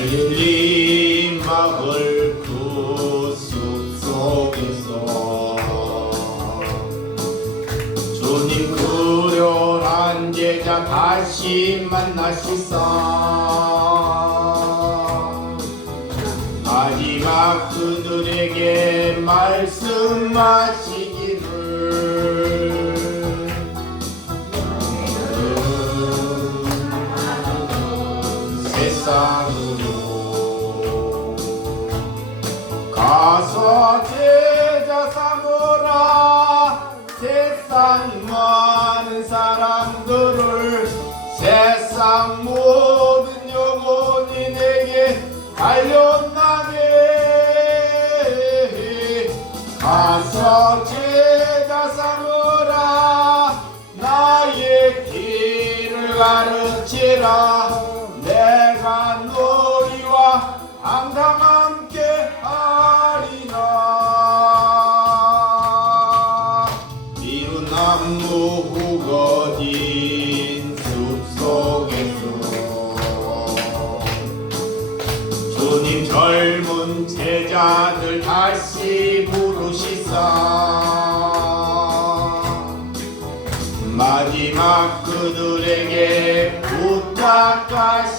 갈릴리 마을 그 숲속에서 주님 그려란 제자 다시 만나시사 마지막 그들에게 말씀하시기를 세상으로 가서 제자 삼으라. 세상 많은 사람들을 세상 모든 영혼이 내게 달려나게. 가서 제자 삼으라. 나의 길을 가르치라. 내가 너희와 항상 함께 하리라. 미루나무 후거진 숲속에서 주님 젊은 제자들 다시 부르시사 마지막 그들에게 부탁하시기를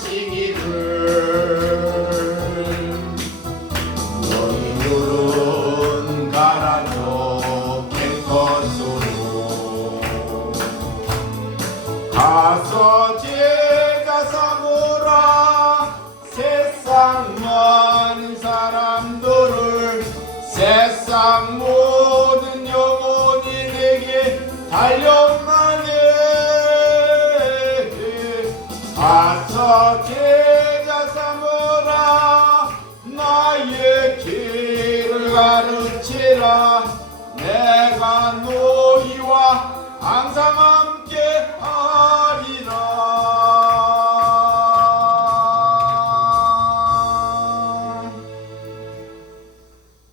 너희들은 가라져 캠퍼스로 가서 제자 삼으라. 세상 많은 사람들을 세상 모든 영혼이 내게 달려나게. 가서 제자 삼으라. 나의 길을 가르치라. 내가 너희와 항상 함께 하리라.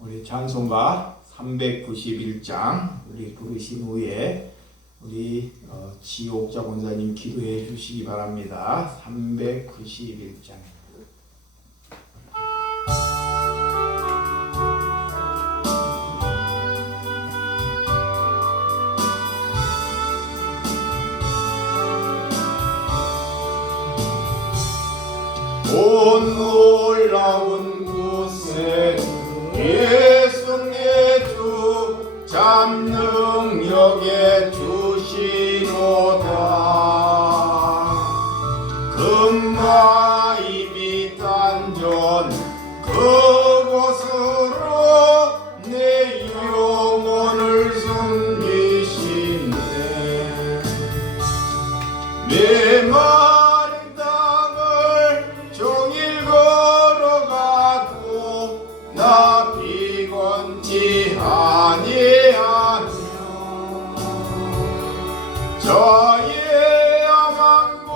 우리 찬송가 391장 우리 부르신 후에 우리 지옥자 권사님 기도해 주시기 바랍니다. 391장 온 놀라운 곳에 예수의 주 잠능력에 주시노다. 금과 입이 단전 그곳으로 내 영혼을 숨기시네. 메마른 땅을 종일 걸어가도 나 피곤치 아니하며 저의 암한 곳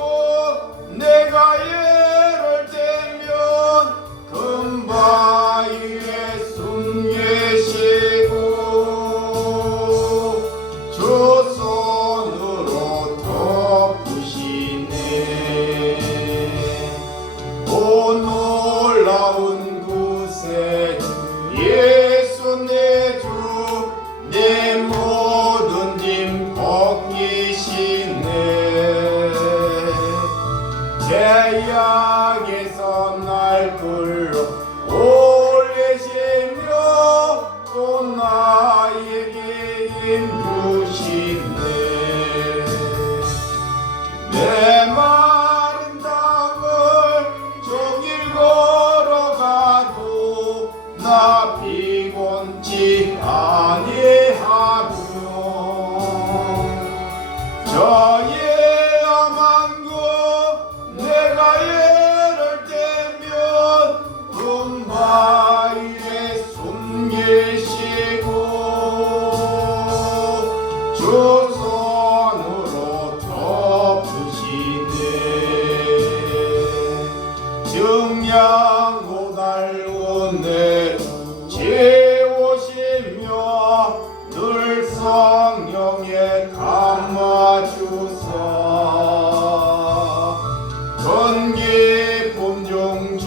내가 예를 들면 금바위에 숨 계시고 주 손으로 덮으시네. 오 놀라운 곳에 예수 내 주 내 모든 짐 벗기시네. 죄악에서 날 끌어 올리시며 또 나에게 힘 주시네. 내 마른 땅을 종일 걸어가도 나 피곤치 아니하며 저의 암한 것 내가 예를 들면 금바위에 숨 계시고 주 손으로 덮으시네. 증량 고달 오늘 채우시며 늘 성령에 감아주사 전 기쁨 중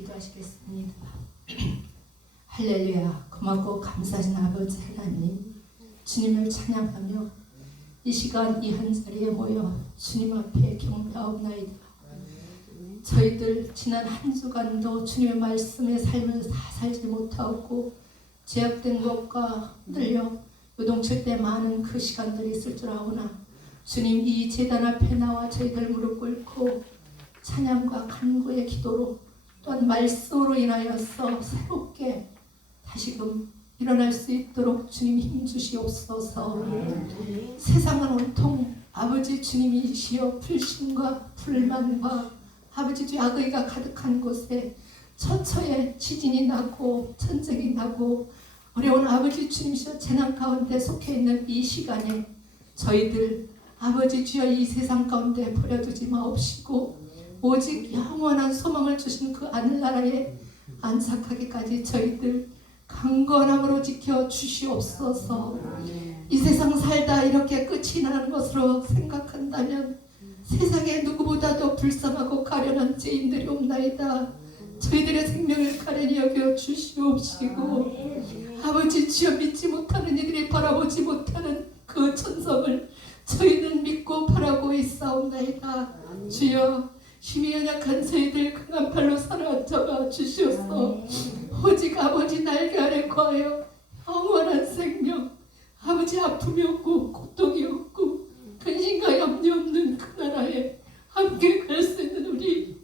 기도하시겠습니다. 할렐루야. 고맙고 감사하신 아버지 하나님, 주님을 찬양하며 이 시간 이 한 자리에 모여 주님 앞에 경배하옵나이다. 저희들 지난 한 주간도 주님의 말씀에 삶을 다 살지 못하고 제약된 것과 흔들려 요동칠 때 많은 그 시간들이 있을 줄 아오나, 주님 이 제단 앞에 나와 저희들 무릎 꿇고 찬양과 간구의 기도로 또한 말씀으로 인하여서 새롭게 다시금 일어날 수 있도록 주님 힘 주시옵소서. 세상은 온통 아버지 주님이시여 불신과 불만과 아버지 주 악의가 가득한 곳에 처처에 지진이 나고 전쟁이 나고 어려운 아버지 주님이시여 재난 가운데 속해 있는 이 시간에 저희들 아버지 주여 이 세상 가운데 버려두지 마옵시고 오직 영원한 소망을 주신 그 하늘나라에 안착하기까지 저희들 강건함으로 지켜 주시옵소서. 이 세상 살다 이렇게 끝이 나는 것으로 생각한다면 세상에 누구보다도 불쌍하고 가련한 죄인들이 없나이다. 저희들의 생명을 가련히 여겨 주시옵시고 아버지 주여 믿지 못하는 이들이 바라보지 못하는 그 천성을 저희는 믿고 바라고 있사옵나이다. 주여 힘이 연약한 저희들 강한 팔로 사로잡아 주시옵소서. 오직 아버지 날개 아래 거하여 영원한 생명, 아버지 아픔이 없고 고통이 없고 근심과 염려 없는 그 나라에 함께 갈 수 있는 우리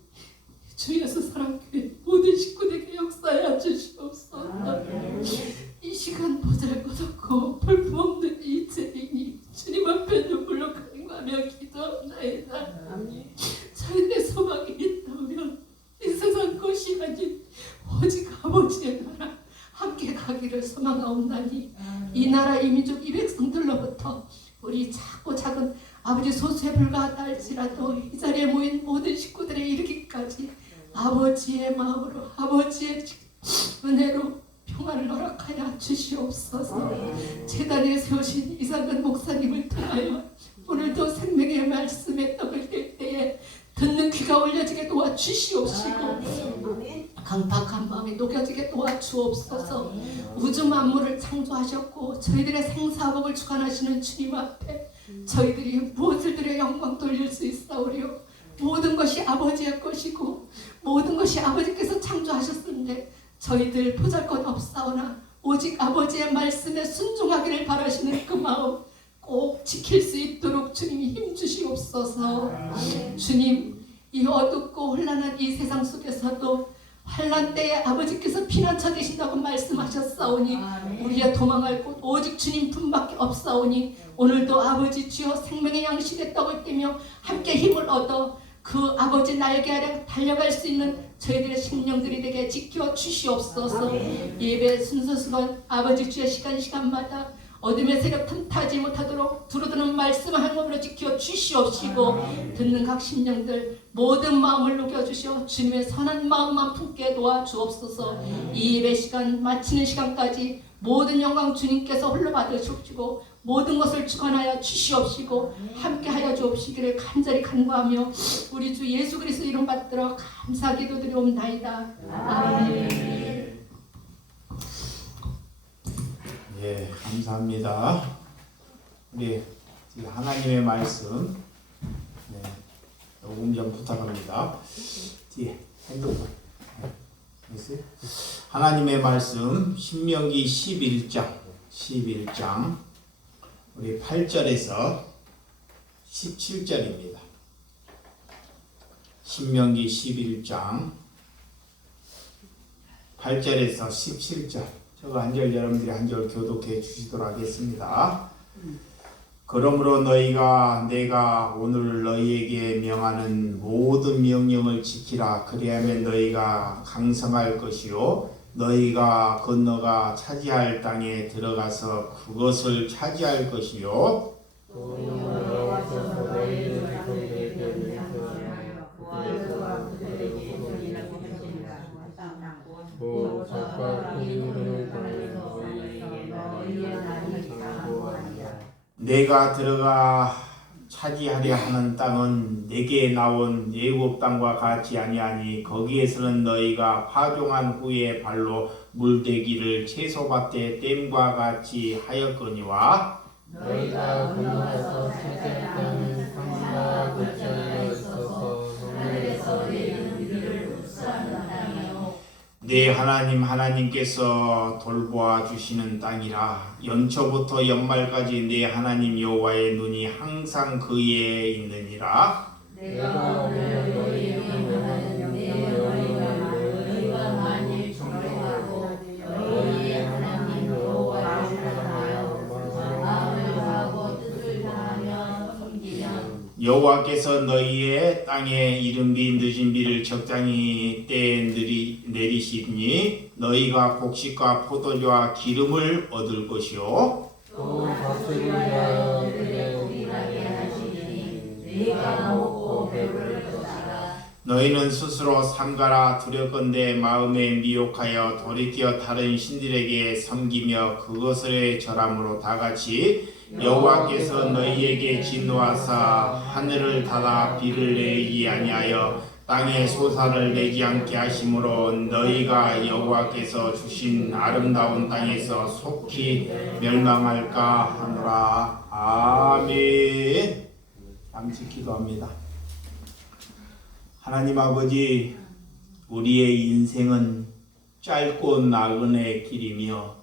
주 예수 사랑교회 모든 식구들에게 역사하여 주시옵소서. 이 시간 보잘것없고 볼품없는 이 죄인이 주님 앞에 눈물로 간구하며 기도하옵나이다. 저희들의 소망이 있다면 이 세상 것이 아닌 오직 아버지의 나라 함께 가기를 소망하옵나니 이 나라 이 민족 이 백성들로부터 우리 작고 작은 아버지 소수에 불과하다 할지라도 이 자리에 모인 모든 식구들에 이르기까지 아버지의 마음으로 아버지의 은혜로 평안을 허락하여 주시옵소서. 제단에 세우신 이상근 목사님을 통하여 오늘도 생명의 말씀에 떡을 뗄 때에 듣는 귀가 올려지게 도와주시옵시고 강팍한 마음이 녹여지게 도와주옵소서. 우주 만물을 창조하셨고 저희들의 생사복을 주관하시는 주님 앞에 저희들이 무엇을 드려 영광 돌릴 수 있사오리요. 모든 것이 아버지의 것이고 모든 것이 아버지께서 창조하셨는데 저희들 보잘것 없사오나 오직 아버지의 말씀에 순종하기를 바라시는 그 마음 꼭 지킬 수 있도록 주님이 힘주시옵소서. 주님 이 어둡고 혼란한 이 세상 속에서도 환난 때에 아버지께서 피난처 되신다고 말씀하셨사오니 우리의 도망할 곳 오직 주님 분밖에 없사오니 오늘도 아버지 주여 생명의 양식의 떡을 떼며 함께 힘을 얻어 그 아버지 날개 아래 달려갈 수 있는 저희들의 생명들이 되게 지켜 주시옵소서. 예배 순서수건 아버지 주의 시간마다 어둠의 세력 틈타지 못하도록 두루두는 말씀을 한 몸으로 지켜 주시옵시고 듣는 각 심령들 모든 마음을 녹여주시어 주님의 선한 마음만 품게 도와주옵소서. 이 예배 시간 마치는 시간까지 모든 영광 주님께서 홀로 받으시옵시고 모든 것을 주관하여 주시옵시고 함께하여 주옵시기를 간절히 간구하며 우리 주 예수 그리스도 이름 받들어 감사 기도드리옵나이다. 아멘. 예, 감사합니다. 우리 하나님의 말씀 녹음 좀 부탁합니다. 뒤에 핸드폰 됐어요? 하나님의 말씀 신명기 11장 우리 8절에서 17절입니다. 신명기 11장 8절에서 17절 저거 한 절 여러분들이 한 절 교독해 주시도록 하겠습니다. 그러므로 너희가 내가 오늘 너희에게 명하는 모든 명령을 지키라. 그리하면 너희가 강성할 것이요 너희가 건너가 차지할 땅에 들어가서 그것을 차지할 것이요 내가 들어가 차지하려 하는 땅은 내게 나온 애굽 땅과 같이 아니하니 거기에서는 너희가 파종한 후에 발로 물대기를 채소밭의 댐과 같이 하였거니와 너희가 건너가서 셋째 땅은 산과 들판에 있어서 하늘에서 내리는 비를 흡수하는 땅이요 내 하나님 하나님께서 돌보아 주시는 땅이라. 연초부터 연말까지 내 하나님 여호와의 눈이 항상 그에 있느니라. 내가 오늘 너희에게 명하는 내 명령을 너희가 만일 정복하고 너희의 하나님 여호와를 사랑하여 마음을 다하고 뜻을 다하며 섬기면 여호와께서 너희의 땅에 이른 비 늦은 비를 적당히 때에 내리시니 너희가 곡식과 포도주와 기름을 얻을 것이요 또 다스리려 위하여 그들의 복이 나게 하시니 네가 먹고 배부를 것이라. 너희는 스스로 삼가라. 두렵건대 마음에 미혹하여 돌이켜 다른 신들에게 섬기며 그것을 절함으로 다같이 여호와께서 너희에게 진노하사 하늘을 닫아 비를 내리지 아니하여 땅에 소사를 내지 않게 하심으로 너희가 여호와께서 주신 아름다운 땅에서 속히 멸망할까 하노라. 아멘. 잠시 기도합니다. 하나님 아버지, 우리의 인생은 짧고 나그네 길이며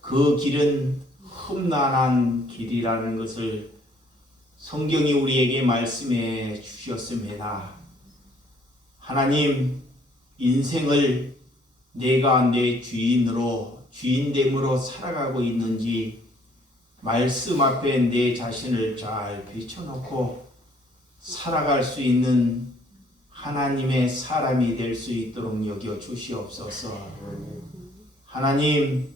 그 길은 험난한 길이라는 것을 성경이 우리에게 말씀해 주셨습니다. 하나님, 인생을 내가 내 주인됨으로 살아가고 있는지 말씀 앞에 내 자신을 잘 비춰놓고 살아갈 수 있는 하나님의 사람이 될 수 있도록 여겨 주시옵소서. 하나님,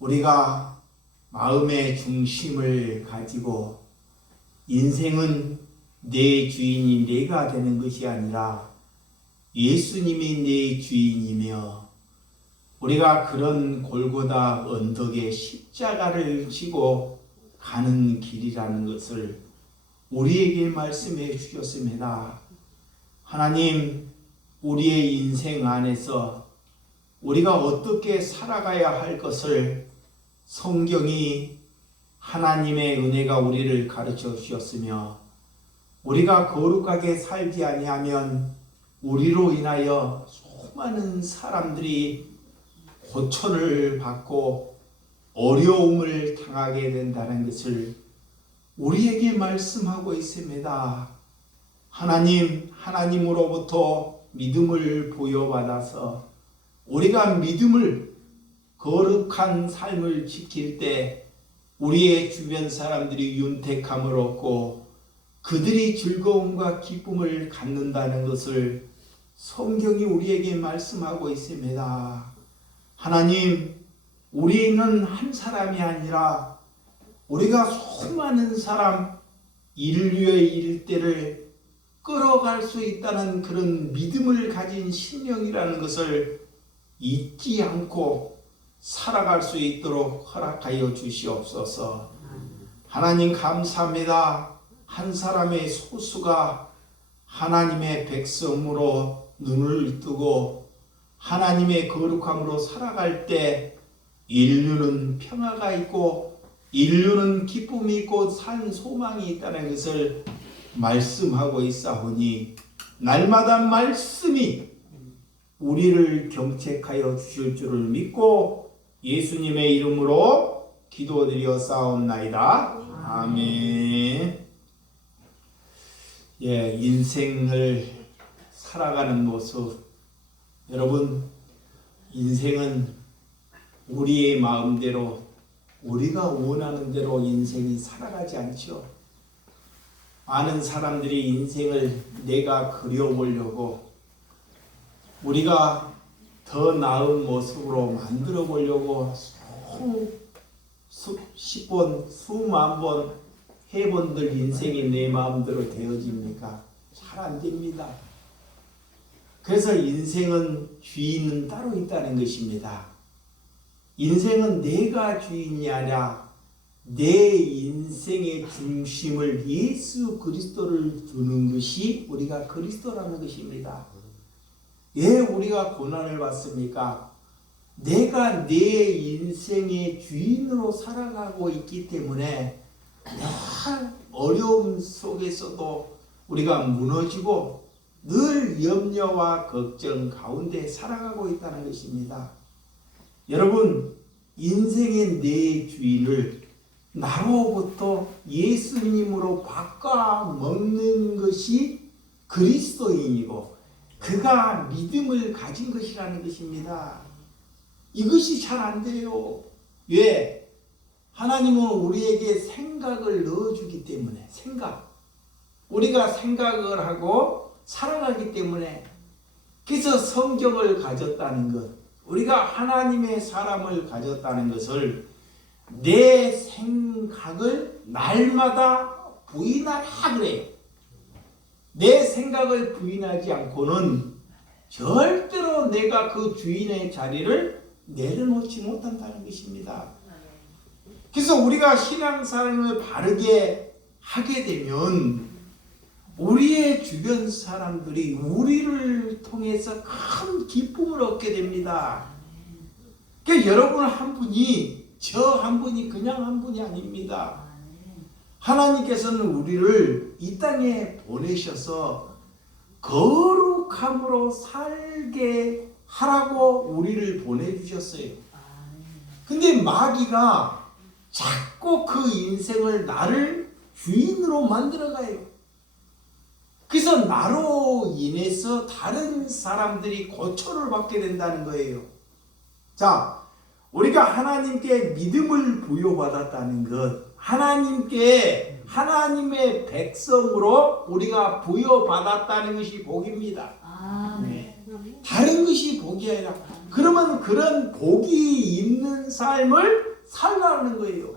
우리가 마음의 중심을 가지고 인생은 내 주인이 내가 되는 것이 아니라 예수님이 내 주인이며 우리가 그런 골고다 언덕에 십자가를 지고 가는 길이라는 것을 우리에게 말씀해 주셨습니다. 하나님, 우리의 인생 안에서 우리가 어떻게 살아가야 할 것을 성경이 하나님의 은혜가 우리를 가르쳐 주셨으며 우리가 거룩하게 살지 아니하면 우리로 인하여 수많은 사람들이 고초를 받고 어려움을 당하게 된다는 것을 우리에게 말씀하고 있습니다. 하나님으로부터 믿음을 부여받아서 우리가 믿음을 거룩한 삶을 지킬 때 우리의 주변 사람들이 윤택함을 얻고 그들이 즐거움과 기쁨을 갖는다는 것을 성경이 우리에게 말씀하고 있습니다. 하나님, 우리는 한 사람이 아니라 우리가 수많은 사람, 인류의 일대를 끌어갈 수 있다는 그런 믿음을 가진 신령이라는 것을 잊지 않고 살아갈 수 있도록 허락하여 주시옵소서. 하나님 감사합니다. 한 사람의 소수가 하나님의 백성으로 눈을 뜨고 하나님의 거룩함으로 살아갈 때 인류는 평화가 있고 인류는 기쁨이 있고 산 소망이 있다는 것을 말씀하고 있사오니 날마다 말씀이 우리를 경책하여 주실 줄을 믿고 예수님의 이름으로 기도드리었사옵나이다. 아멘. 인생을 살아가는 모습, 여러분, 인생은 우리의 마음대로 우리가 원하는 대로 인생이 살아가지 않죠. 많은 사람들이 인생을 내가 그려보려고 우리가 더 나은 모습으로 만들어 보려고 수십 번, 수만 번 해본들 인생이 내 마음대로 되어집니까? 잘 안 됩니다. 그래서 인생은 주인은 따로 있다는 것입니다. 인생은 내가 주인이 아니라 내 인생의 중심을 예수 그리스도를 두는 것이 우리가 그리스도라는 것입니다. 왜 우리가 고난을 받습니까? 내가 내 인생의 주인으로 살아가고 있기 때문에 늘 어려움 속에서도 우리가 무너지고 늘 염려와 걱정 가운데 살아가고 있다는 것입니다. 여러분, 인생의 내 주인을 나로부터 예수님으로 바꿔 먹는 것이 그리스도인이고 그가 믿음을 가진 것이라는 것입니다. 이것이 잘 안 돼요. 왜? 하나님은 우리에게 생각을 넣어주기 때문에, 우리가 생각을 하고 살아가기 때문에, 그래서 성경을 가졌다는 것, 우리가 하나님의 사람을 가졌다는 것을 내 생각을 날마다 부인하라 그래요. 내 생각을 부인하지 않고는 절대로 내가 그 주인의 자리를 내려놓지 못한다는 것입니다. 그래서 우리가 신앙생활을 바르게 하게 되면 우리의 주변 사람들이 우리를 통해서 큰 기쁨을 얻게 됩니다. 그러니까 여러분 한 분이, 저 한 분이 그냥 한 분이 아닙니다. 하나님께서는 우리를 이 땅에 보내셔서 거룩함으로 살게 하라고 우리를 보내주셨어요. 근데 마귀가 자꾸 그 인생을 나를 주인으로 만들어가요. 그래서 나로 인해서 다른 사람들이 고초를 받게 된다는 거예요. 자, 우리가 하나님께 믿음을 부여받았다는 것, 하나님께 하나님의 백성으로 우리가 부여받았다는 것이 복입니다. 다른 것이 복이 아니라, 그러면 그런 복이 있는 삶을 살라는 거예요.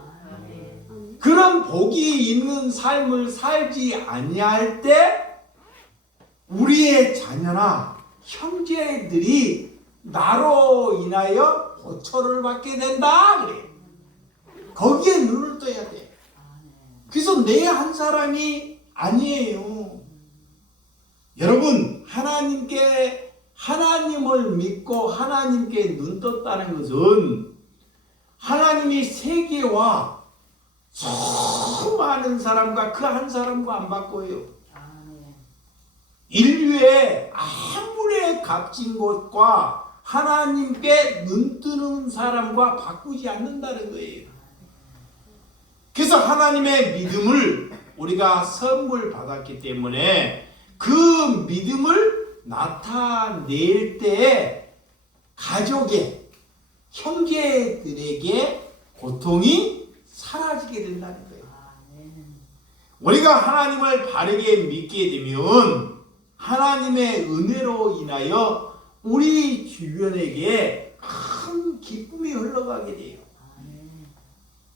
그런 복이 있는 삶을 살지 아니할 때 우리의 자녀나 형제들이 나로 인하여 고초를 받게 된다 그래. 거기에 눈을 떠야 돼. 그래서 내 한 사람이 아니에요. 여러분, 하나님을 믿고 하나님께 눈 떴다는 것은 하나님이 세계와 수많은 사람과 그 한 사람과 안 바꿔요. 인류의 아무리 값진 것과 하나님께 눈 뜨는 사람과 바꾸지 않는다는 거예요. 그래서 하나님의 믿음을 우리가 선물 받았기 때문에 그 믿음을 나타낼 때 가족의, 형제들에게 고통이 사라지게 된다는 거예요. 우리가 하나님을 바르게 믿게 되면 하나님의 은혜로 인하여 우리 주변에게 큰 기쁨이 흘러가게 돼요.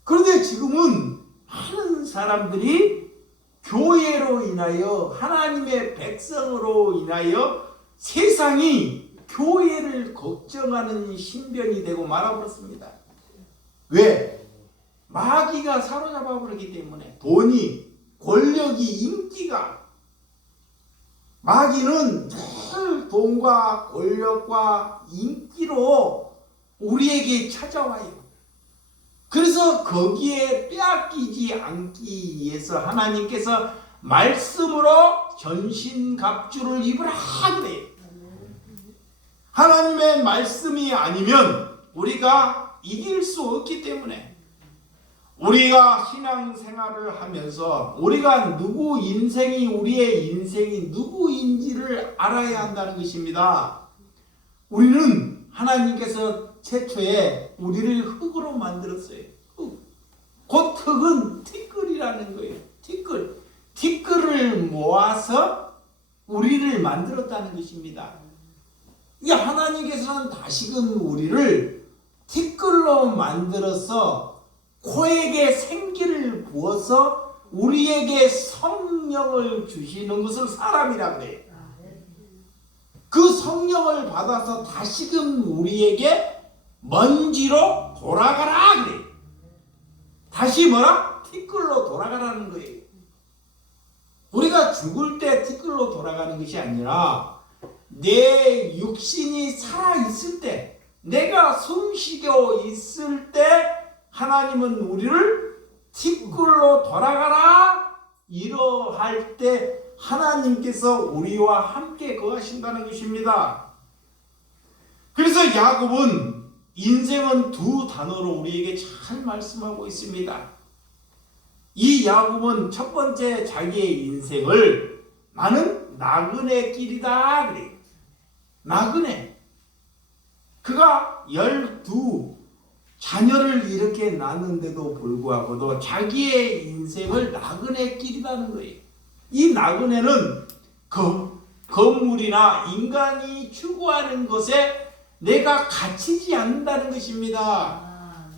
그런데 지금은 많은 사람들이 교회로 인하여, 하나님의 백성으로 인하여 세상이 교회를 걱정하는 신변이 되고 말아버렸습니다. 왜? 마귀가 사로잡아 버리기 때문에. 돈이, 권력이, 인기가. 마귀는 늘 돈과 권력과 인기로 우리에게 찾아와요. 그래서 거기에 빼앗기지 않기 위해서 하나님께서 말씀으로 전신갑주를 입으라 그래요. 하나님의 말씀이 아니면 우리가 이길 수 없기 때문에, 우리가 신앙생활을 하면서 우리가 누구 인생이, 우리의 인생이 누구인지를 알아야 한다는 것입니다. 우리는 하나님께서 최초에 우리를 흙으로 만들었어요. 곧 흙은 티끌이라는 거예요. 티끌을 모아서 우리를 만들었다는 것입니다. 하나님께서는 다시금 우리를 티끌로 만들어서 코에게 생기를 부어서 우리에게 성령을 주시는 것을 사람이라고 해요. 그 성령을 받아서 다시금 우리에게 먼지로 돌아가라 그래요. 다시 뭐라? 티끌로 돌아가라는 거예요. 우리가 죽을 때 티끌로 돌아가는 것이 아니라 내 육신이 살아있을 때, 내가 숨쉬고 있을 때 하나님은 우리를 티끌로 돌아가라 이러할 때 하나님께서 우리와 함께 거하신다는 것입니다. 그래서 야곱은 인생은 두 단어로 우리에게 잘 말씀하고 있습니다. 이 야곱은 첫 번째 자기의 인생을 나는 나그네 길이다 그래요. 나그네. 그가 12 자녀를 이렇게 낳는데도 불구하고도 자기의 인생을 나그네 길이라는 거예요. 이 나그네는 건물이나 인간이 추구하는 것에 내가 갇히지 않는다는 것입니다.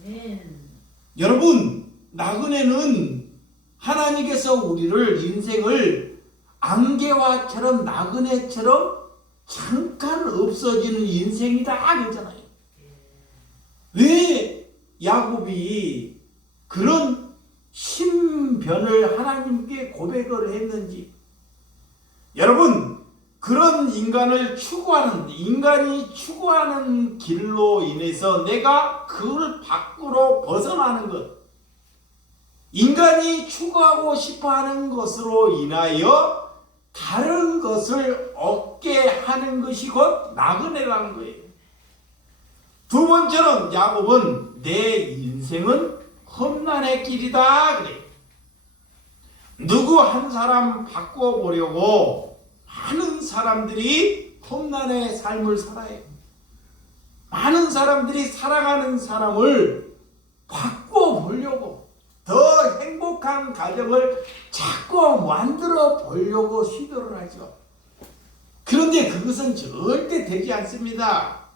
아멘. 여러분, 나그네는 하나님께서 우리를 인생을 안개와처럼 나그네처럼 잠깐 없어지는 인생이다 그러잖아요. 왜 야곱이 그런 신변을 하나님께 고백을 했는지, 여러분, 그런 인간이 추구하는 길로 인해서 내가 그걸 밖으로 벗어나는 것, 인간이 추구하고 싶어하는 것으로 인하여 다른 것을 얻게 하는 것이 곧 나그네라는 거예요. 두 번째는 야곱은 내 인생은 험난의 길이다 그래요. 누구 한 사람 바꿔보려고 많은 사람들이 험난의 삶을 살아요. 많은 사람들이 살아가는 사람을 바꿔보려고, 더 행복한 가정을 자꾸 만들어 보려고 시도를 하죠. 그런데 그것은 절대 되지 않습니다.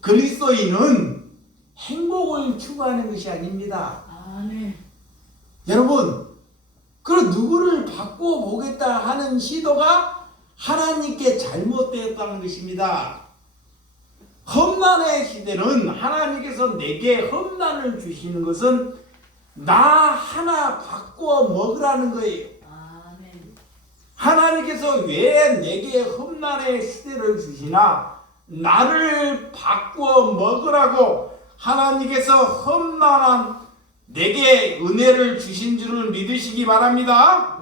그리스도인은 행복을 추구하는 것이 아닙니다. 아멘. 여러분, 그 누구를 바꿔보겠다 하는 시도가 하나님께 잘못되었다는 것입니다. 험난의 시대는 하나님께서 내게 험난을 주시는 것은 나 하나 바꿔 먹으라는 거예요. 아멘. 하나님께서 왜 내게 험난의 시대를 주시나? 나를 바꾸어 먹으라고 하나님께서 험난한 내게 은혜를 주신 줄을 믿으시기 바랍니다.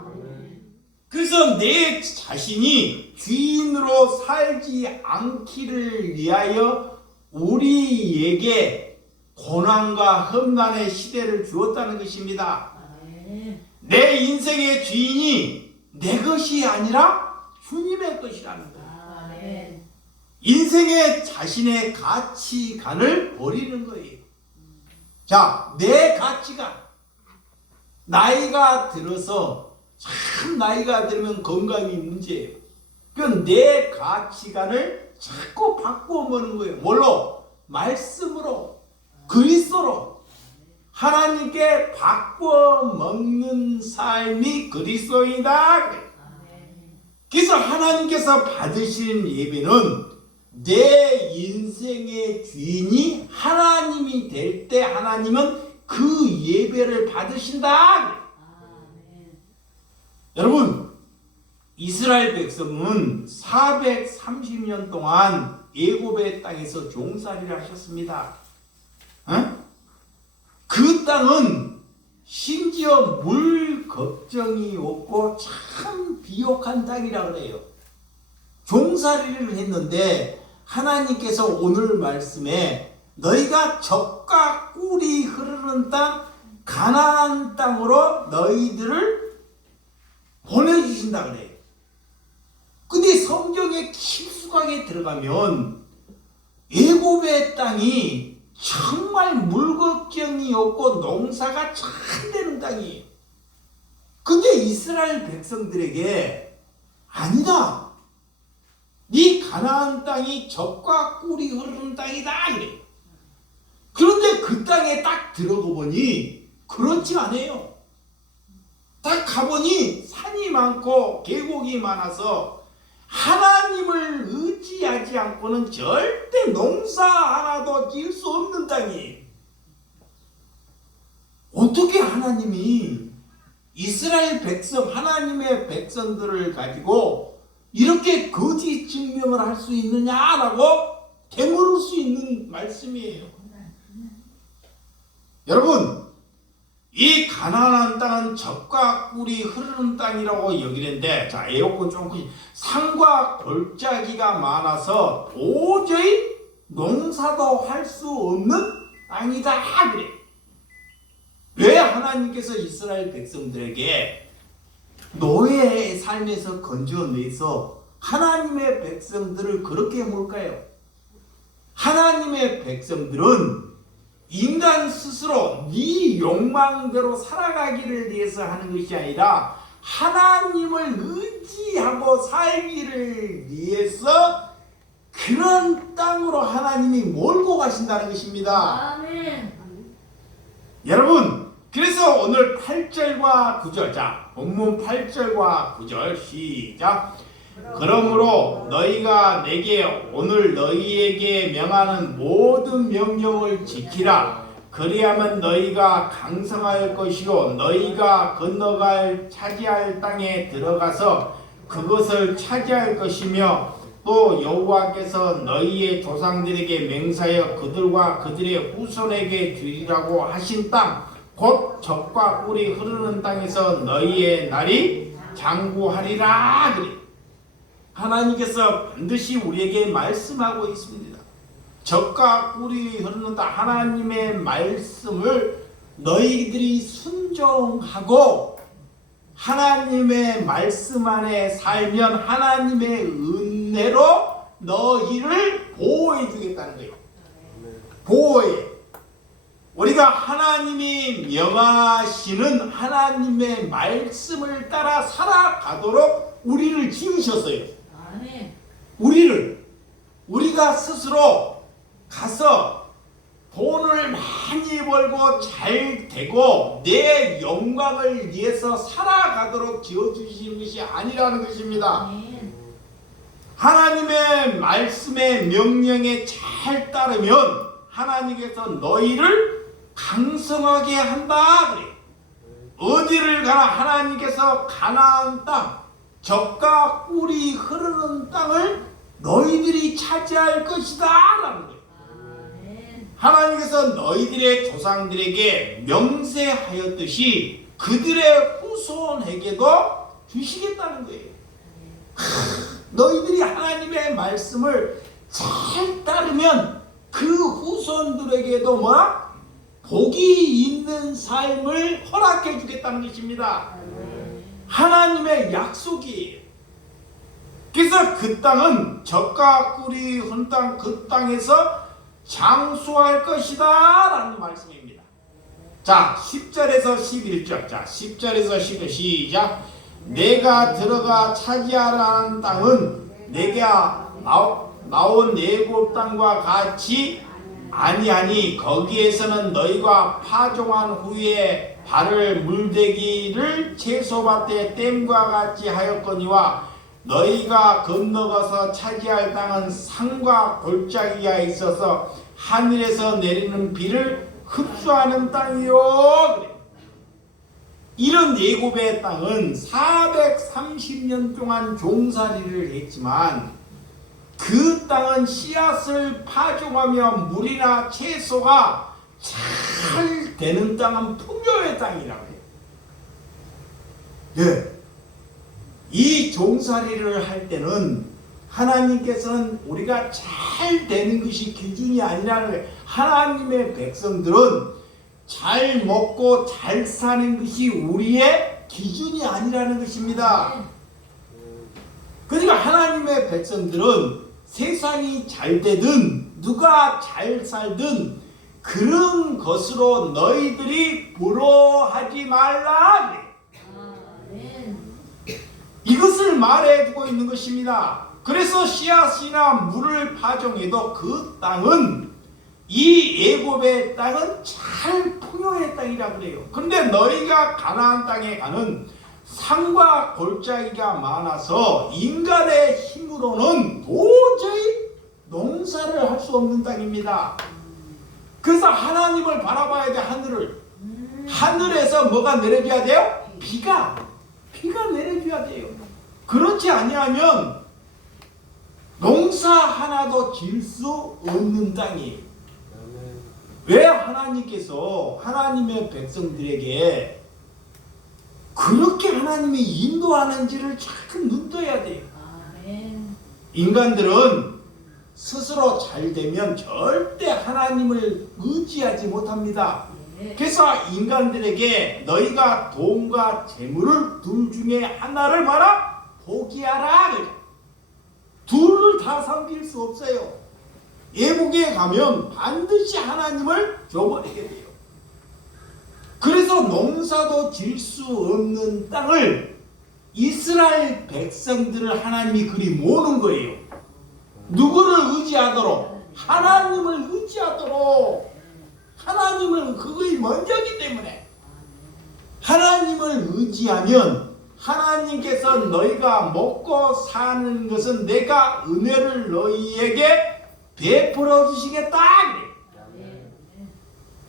그래서 내 자신이 주인으로 살지 않기를 위하여 우리에게 고난과 험난의 시대를 주었다는 것입니다. 내 인생의 주인이 내 것이 아니라 주님의 것이라는 거예요. 인생의 자신의 가치관을 버리는 거예요. 자, 내 가치관. 나이가 들어서, 참 나이가 들면 건강이 문제예요. 그럼 내 가치관을 자꾸 바꾸어 먹는 거예요. 뭘로? 말씀으로, 그리스도로. 하나님께 바꾸어 먹는 삶이 그리스도이다. 그래서 하나님께서 받으시는 예배는 내 인생의 주인이 하나님이 될 때 하나님은 그 예배를 받으신다. 여러분, 이스라엘 백성은 430년 동안 애굽의 땅에서 종살이를 하셨습니다. 그 땅은 심지어 물 걱정이 없고 참 비옥한 땅이라 그래요. 종살이를 했는데 하나님께서 오늘 말씀에 너희가 젖과 꿀이 흐르는 땅 가나안 땅으로 너희들을 보내주신다 그래요. 근데 성경에 깊숙하게 들어가면 애굽의 땅이 정말 물 걱정이 없고 농사가 잘 되는 땅이에요. 근데 이스라엘 백성들에게 아니다. 네 가나안 땅이 젖과 꿀이 흐르는 땅이다 그래요. 그런데 그 땅에 딱 들어가 보니 그렇지 않아요. 딱 가보니 산이 많고 계곡이 많아서 하나님을 의지하지 않고는 절대 농사 하나도 지을 수 없는 땅이에요. 어떻게 하나님이 이스라엘 백성, 하나님의 백성들을 가지고 이렇게 거짓 증명을 할 수 있느냐라고 되물을 수 있는 말씀이에요. 여러분, 이 가나안 땅은 젖과 꿀이 흐르는 땅이라고 여기는데, 자, 에어컨 좀 끄시. 산과 골짜기가 많아서 도저히 농사도 할 수 없는 땅이다 그래. 왜 하나님께서 이스라엘 백성들에게 노예의 삶에서 건져내서 하나님의 백성들을 그렇게 물까요? 하나님의 백성들은 인간 스스로 네 욕망대로 살아가기를 위해서 하는 것이 아니라 하나님을 의지하고 살기를 위해서 그런 땅으로 하나님이 몰고 가신다는 것입니다. 아멘. 여러분, 그래서 오늘 8절과 9절, 자, 본문 8절과 9절 시작. 그러므로 너희가 내게 오늘 너희에게 명하는 모든 명령을 지키라. 그리하면 너희가 강성할 것이요 너희가 건너갈 차지할 땅에 들어가서 그것을 차지할 것이며, 또 여호와께서 너희의 조상들에게 맹세하여 그들과 그들의 후손에게 주리라고 하신 땅, 곧 젖과 꿀이 흐르는 땅에서 너희의 날이 장구하리라 그래. 하나님께서 반드시 우리에게 말씀하고 있습니다. 젖과 꿀이 흐르는 땅, 하나님의 말씀을 너희들이 순종하고 하나님의 말씀 안에 살면 하나님의 은혜로 너희를 보호해 주겠다는 거예요. 보호해. 우리가 하나님이 명하시는 하나님의 말씀을 따라 살아가도록 우리를 지으셨어요. 아멘. 우리가 스스로 가서 돈을 많이 벌고 잘 되고 내 영광을 위해서 살아가도록 지어주시는 것이 아니라는 것입니다. 아멘. 하나님의 말씀의 명령에 잘 따르면 하나님께서 너희를 강성하게 한다 그래. 어디를 가나 하나님께서 가나안 땅, 젖과 꿀이 흐르는 땅을 너희들이 차지할 것이다 라는 거예요. 하나님께서 너희들의 조상들에게 명세하였듯이 그들의 후손에게도 주시겠다는 거예요. 너희들이 하나님의 말씀을 잘 따르면 그 후손들에게도 복이 있는 삶을 허락해 주겠다는 것입니다. 하나님의 약속이에요. 그래서 그 땅은 젖과 꿀이 흐른 땅, 그 땅에서 장수할 것이다 라는 말씀입니다. 자, 10절에서 11절. 자, 10절에서 11절 시작. 내가 들어가 차지하라는 땅은 내가 나온 애굽 땅과 같이 아니하니 거기에서는 너희가 파종한 후에 발을 물대기를 채소밭에 댐과 같이 하였거니와 너희가 건너가서 차지할 땅은 산과 골짜기가 있어서 하늘에서 내리는 비를 흡수하는 땅이요. 그래. 이런 애굽의 땅은 430년 동안 종살이를 했지만 그 땅은 씨앗을 파종하며 물이나 채소가 잘 되는 땅은 풍요의 땅이라고 해요. 네. 이 종살이를 할 때는 하나님께서는 우리가 잘 되는 것이 기준이 아니라는 거예요. 하나님의 백성들은 잘 먹고 잘 사는 것이 우리의 기준이 아니라는 것입니다. 그러니까 하나님의 백성들은 세상이 잘 되든 누가 잘 살든 그런 것으로 너희들이 부러워하지 말라. 이것을 말해주고 있는 것입니다. 그래서 씨앗이나 물을 파종해도 그 땅은 이 애굽의 땅은 잘 풍요의 땅이라고 그래요. 그런데 너희가 가나안 땅에 가는 산과 골짜기가 많아서 인간의 힘으로는 도저히 농사를 할 수 없는 땅입니다. 그래서 하나님을 바라봐야 돼. 하늘을. 하늘에서 뭐가 내려줘야 돼요? 비가 내려줘야 돼요. 그렇지 아니하면 농사 하나도 질 수 없는 땅이에요. 왜 하나님께서 하나님의 백성들에게 그렇게 하나님이 인도하는지를 잘 눈떠야 돼요. 인간들은 스스로 잘 되면 절대 하나님을 의지하지 못합니다. 그래서 인간들에게 너희가 돈과 재물을 둘 중에 하나를 봐라 포기하라. 둘을 다 섬길 수 없어요. 예복에 가면 반드시 하나님을 저버리게 돼요. 그래서 농사도 질 수 없는 땅을 이스라엘 백성들을 하나님이 그리 모으는 거예요. 누구를 의지하도록? 하나님을 의지하도록. 하나님은 그것이 먼저기 때문에 하나님을 의지하면 하나님께서 너희가 먹고 사는 것은 내가 은혜를 너희에게 베풀어 주시겠다.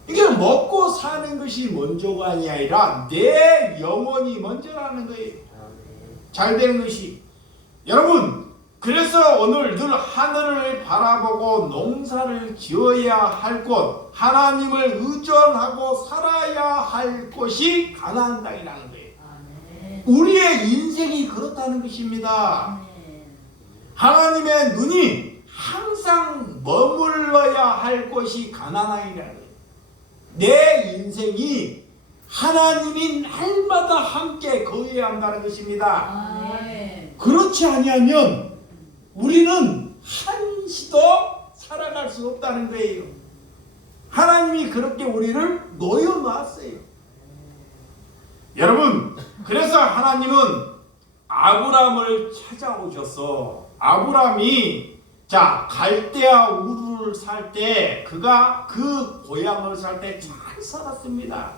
이게 먹고 사는 것이 먼저가 아니라 내 영혼이 먼저라는 거예요. 잘 되는 것이. 여러분, 그래서 오늘 늘 하늘을 바라보고 농사를 지어야 할 곳, 하나님을 의존하고 살아야 할 곳이 가나안 땅이라는 거예요. 우리의 인생이 그렇다는 것입니다. 하나님의 눈이 항상 머물러야 할 곳이 가나안이라는 거예요. 내 인생이 하나님이 날마다 함께 거해야 한다는 것입니다. 그렇지 아니하면 우리는 한시도 살아갈 수 없다는 거예요. 하나님이 그렇게 우리를 놓여놨어요. 여러분, 그래서 하나님은 아브라함을 찾아오셔서 아브라함이 갈대아 우르를 살 때 그가 그 고향을 살 때 잘 살았습니다.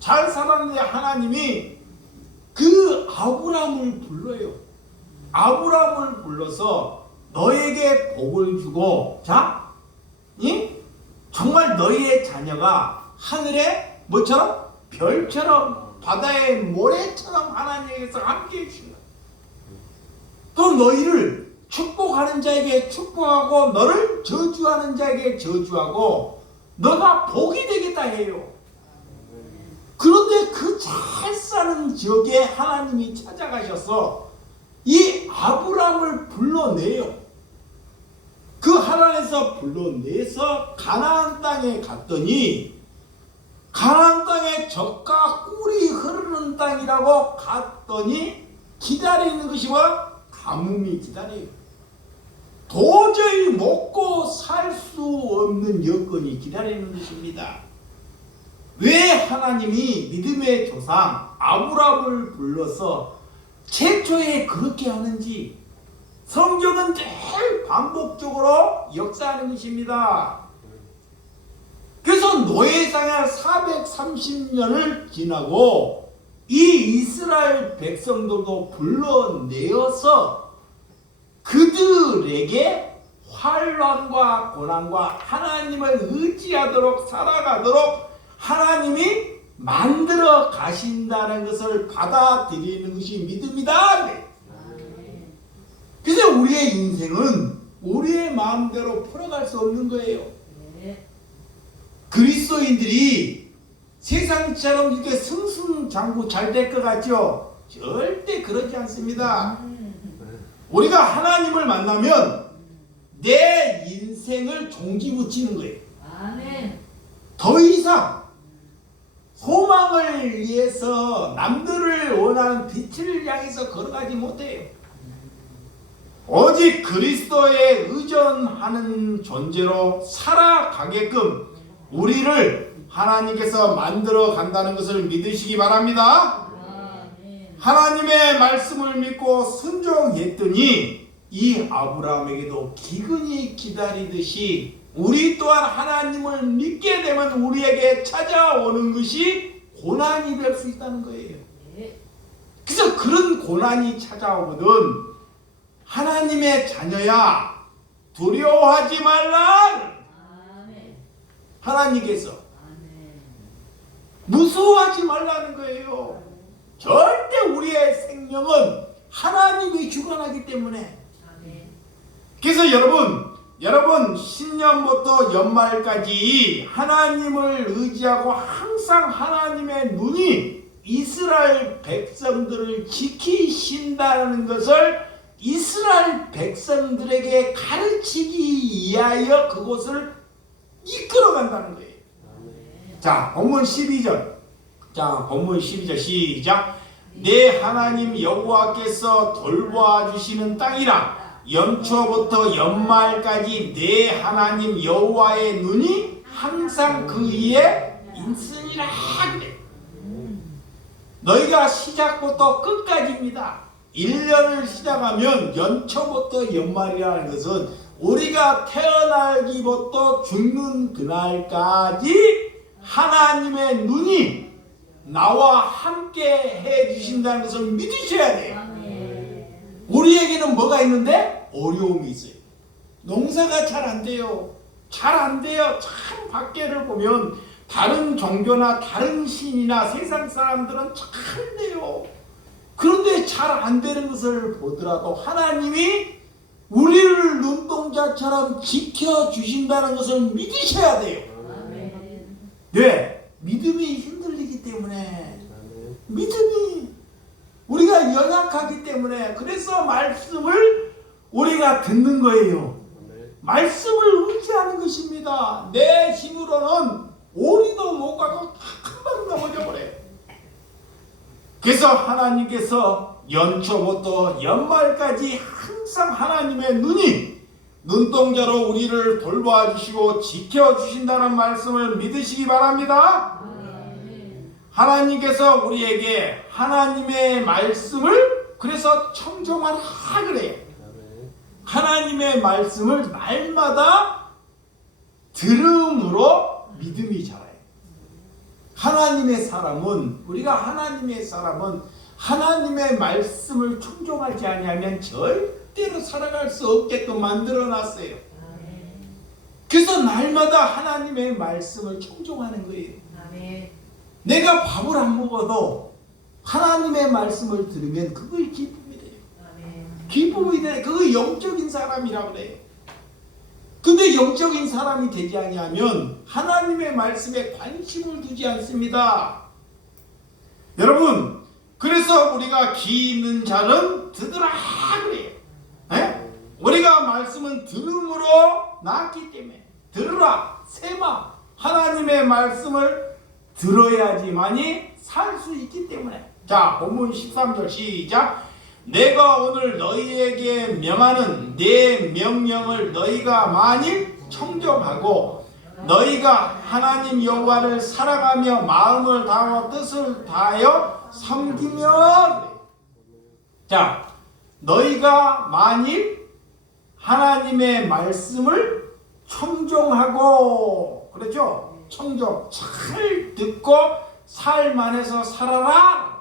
잘 살았는데 하나님이 그 아브라함을 불러요. 아브라함을 불러서 너에게 복을 주고 정말 너희의 자녀가 하늘의 뭐처럼? 별처럼 바다의 모래처럼 하나님께서 함께 해주신다. 또 너희를 축복하는 자에게 축복하고 너를 저주하는 자에게 저주하고 너가 복이 되겠다 해요. 그런데 그 잘 사는 지역에 하나님이 찾아가셔서 이 아브라함을 불러내요. 그 하나님께서 불러내서 가나안 땅에 갔더니 가나안 땅에 젖과 꿀이 흐르는 땅이라고 갔더니 기다리는 것이 뭐? 가뭄이 기다려요. 도저히 먹고 살 수 없는 여건이 기다리는 것입니다. 왜 하나님이 믿음의 조상 아브라함을 불러서 최초에 그렇게 하는지 성경은 늘 반복적으로 역사하는 것입니다. 그래서 노예생활 430년을 지나고 이 이스라엘 백성들도 불러내어서 그들에게 환난과 고난과 하나님을 의지하도록 살아가도록 하나님이 만들어 가신다는 것을 받아들이는 것이 믿음이다. 그래서 우리의 인생은 우리의 마음대로 풀어갈 수 없는 거예요. 그리스도인들이 세상처럼 이렇게 승승장구 잘 될 것 같죠? 절대 그렇지 않습니다. 우리가 하나님을 만나면 내 인생을 종지부치는 거예요. 더 이상 소망을 위해서 남들을 원하는 빛을 향해서 걸어가지 못해요. 오직 그리스도에 의존하는 존재로 살아가게끔 우리를 하나님께서 만들어 간다는 것을 믿으시기 바랍니다. 하나님의 말씀을 믿고 순종했더니 이 아브라함에게도 기근이 기다리듯이 우리 또한 하나님을 믿게 되면 우리에게 찾아오는 것이 고난이 될 수 있다는 거예요. 그래서 그런 고난이 찾아오거든 하나님의 자녀야 두려워하지 말라. 하나님께서 무서워하지 말라는 거예요. 절대 우리의 생명은 하나님이 주관하기 때문에. 그래서 여러분 신년부터 연말까지 하나님을 의지하고 항상 하나님의 눈이 이스라엘 백성들을 지키신다는 것을 이스라엘 백성들에게 가르치기 위하여 그곳을 이끌어간다는 거예요. 자, 본문 12절. 자, 본문 12절 시작. 내 하나님 여호와께서 돌보아 주시는 땅이라 연초부터 연말까지 내 하나님 여호와의 눈이 항상 그 위에 있으니라. 그래. 너희가 시작부터 끝까지입니다. 1년을 시작하면 연초부터 연말이라는 것은 우리가 태어나기부터 죽는 그날까지 하나님의 눈이 나와 함께 해주신다는 것을 믿으셔야 돼요. 우리에게는 뭐가 있는데? 어려움이 있어요. 농사가 잘 안 돼요. 잘 안 돼요. 참 밖에를 보면 다른 종교나 다른 신이나 세상 사람들은 잘 돼요. 그런데 잘 안 되는 것을 보더라도 하나님이 우리를 눈동자처럼 지켜주신다는 것을 믿으셔야 돼요. 왜? 믿음이 흔들리기 때문에. 믿음이 우리가 연약하기 때문에. 그래서 말씀을 우리가 듣는 거예요. 말씀을 의지하는 것입니다. 내 힘으로는 오리도 못 가고 금방 넘어져 버려요. 그래서 하나님께서 연초부터 연말까지 항상 하나님의 눈이 눈동자로 우리를 돌보아 주시고 지켜주신다는 말씀을 믿으시기 바랍니다. 하나님께서 우리에게 하나님의 말씀을 그래서 청종하라 그래요. 하나님의 말씀을 날마다 들음으로 믿음이 자라요. 하나님의 사람은 우리가 하나님의 사람은 하나님의 말씀을 청종하지 아니하면 절대로 살아갈 수 없게끔 만들어놨어요. 그래서 날마다 하나님의 말씀을 청종하는 거예요. 내가 밥을 안 먹어도 하나님의 말씀을 들으면 그것이 기쁨이 돼요. 기쁨이 돼. 그거 영적인 사람이라고 그래요. 근데 영적인 사람이 되지 아니하면 하나님의 말씀에 관심을 두지 않습니다. 여러분, 그래서 우리가 귀 있는 자는 듣으라 그래요. 에? 우리가 말씀은 들음으로 나왔기 때문에 들으라, 세마. 하나님의 말씀을 들어야지만이 살 수 있기 때문에. 자, 본문 13절 시작. 내가 오늘 너희에게 명하는 내 명령을 너희가 만일 청정하고 너희가 하나님 여호와를 사랑하며 마음을 다하고 뜻을 다하여 섬기면. 자, 너희가 만일 하나님의 말씀을 청정하고, 그렇죠? 청정, 잘 듣고 삶 안에서 살아라.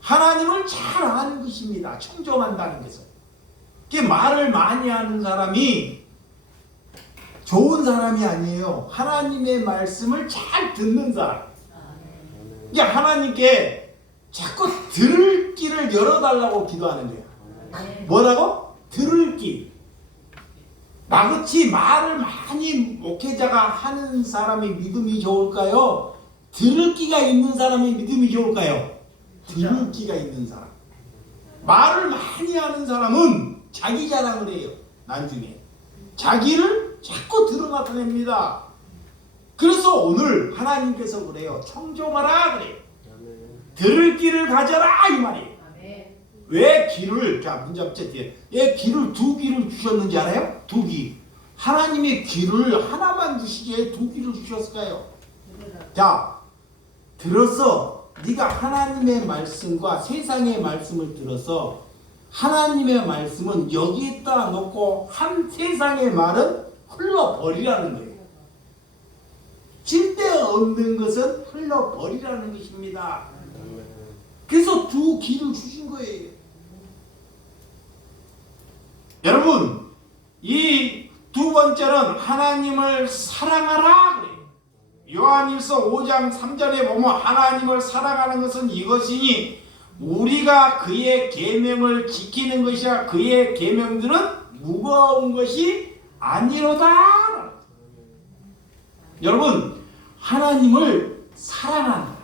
하나님을 잘 아는 것입니다. 청정한다는 것은. 그 말을 많이 하는 사람이 좋은 사람이 아니에요. 하나님의 말씀을 잘 듣는 사람. 이게 하나님께 자꾸 들을 길을 열어달라고 기도하는 거예요. 뭐라고? 들을 길. 나같이 말을 많이 목회자가 하는 사람이 믿음이 좋을까요? 들을 기가 있는 사람이 믿음이 좋을까요? 들을 기가 있는 사람. 말을 많이 하는 사람은 자기 자랑을 해요. 나중에 자기를 자꾸 드러나타냅니다. 그래서 오늘 하나님께서 그래요. 청종하라 그래요. 들을 길을 가져라 이 말이에요. 왜 귀를, 자 문잡채 뒤에 왜 귀를 두 귀를 주셨는지 알아요? 두 귀. 하나님의 귀를 하나만 주시기에 두 귀를 주셨을까요? 자, 들어서 네가 하나님의 말씀과 세상의 말씀을 들어서 하나님의 말씀은 여기에다 놓고 한 세상의 말은 흘러버리라는 거예요. 쓸데없는 것은 흘러버리라는 것입니다. 그래서 두 귀를 주신 거예요. 여러분, 이 두 번째는 하나님을 사랑하라 그래요. 요한일서 5장 3절에 보면 하나님을 사랑하는 것은 이것이니 우리가 그의 계명을 지키는 것이야. 그의 계명들은 무거운 것이 아니로다. 여러분, 하나님을 사랑한다.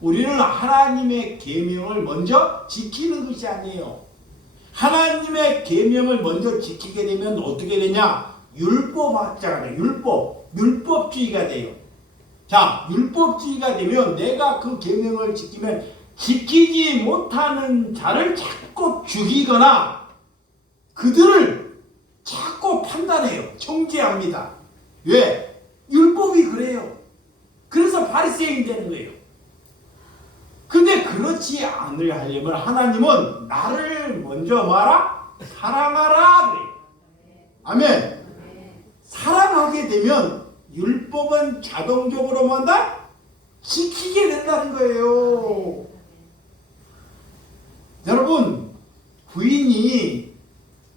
우리는 하나님의 계명을 먼저 지키는 것이 아니에요. 하나님의 계명을 먼저 지키게 되면 어떻게 되냐? 율법학자가 돼요. 율법주의가 돼요. 자, 율법주의가 되면 내가 그 계명을 지키면 지키지 못하는 자를 자꾸 죽이거나 그들을 자꾸 판단해요. 정죄합니다. 왜? 율법이 그래요. 그래서 바리새인 되는 거예요. 근데 그렇지 않으려 하려면 하나님은 나를 먼저 뭐하라? 사랑하라 그래요. 아멘. 사랑하게 되면 율법은 자동적으로 뭔가 지키게 된다는 거예요. 여러분, 부인이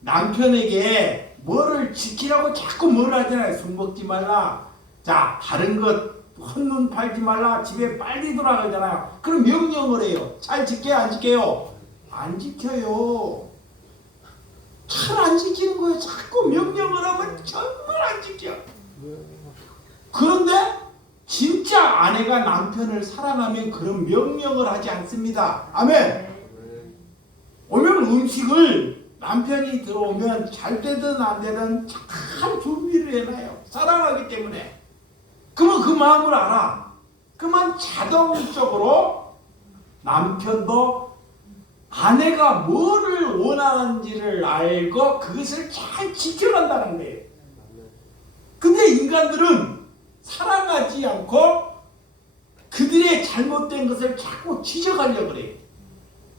남편에게 뭐를 지키라고 자꾸 뭘 하잖아요. 술 먹지 말라. 자, 다른 것 헛눈 팔지 말라. 집에 빨리 돌아가잖아요. 그럼 명령을 해요. 잘 지켜요? 안 지켜요? 안 지켜요. 잘 안 지키는 거예요. 자꾸 명령을 하면 정말 안 지켜. 그런데 진짜 아내가 남편을 사랑하면 그런 명령을 하지 않습니다. 아멘. 오늘 음식을 남편이 들어오면 잘 되든 안 되든 잘 준비를 해놔요. 사랑하기 때문에. 그러면 그 마음을 알아. 그러면 자동적으로 남편도 아내가 뭐를 원하는지를 알고 그것을 잘 지켜간다는 거예요. 근데 인간들은 사랑하지 않고 그들의 잘못된 것을 자꾸 지적하려고 그래요.